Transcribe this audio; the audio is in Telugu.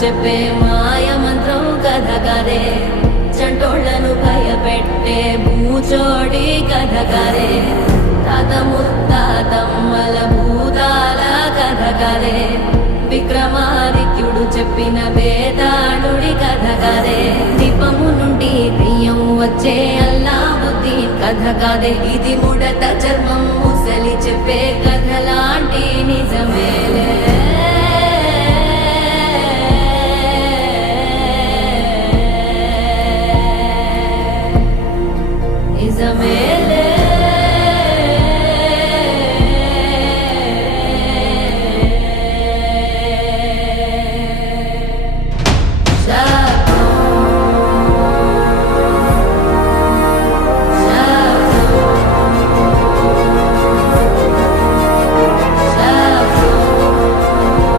చెప్పే మాయ మంత్రం కథ కదే చంటోళ్లను భయపెట్టే భూచోడి కథ కదే తాత ముత్తాతమ్మల భూతాల కథ కదే విక్రమాదిత్యుడు చెప్పిన వేదాళుడి కథ కదే దీపము నుండి దెయ్యం వచ్చే అల్లావుద్దీన్ కథ కదే ఇది ముడత చర్మం ముసలి చెప్పే కథ లాంటి నిజమేలే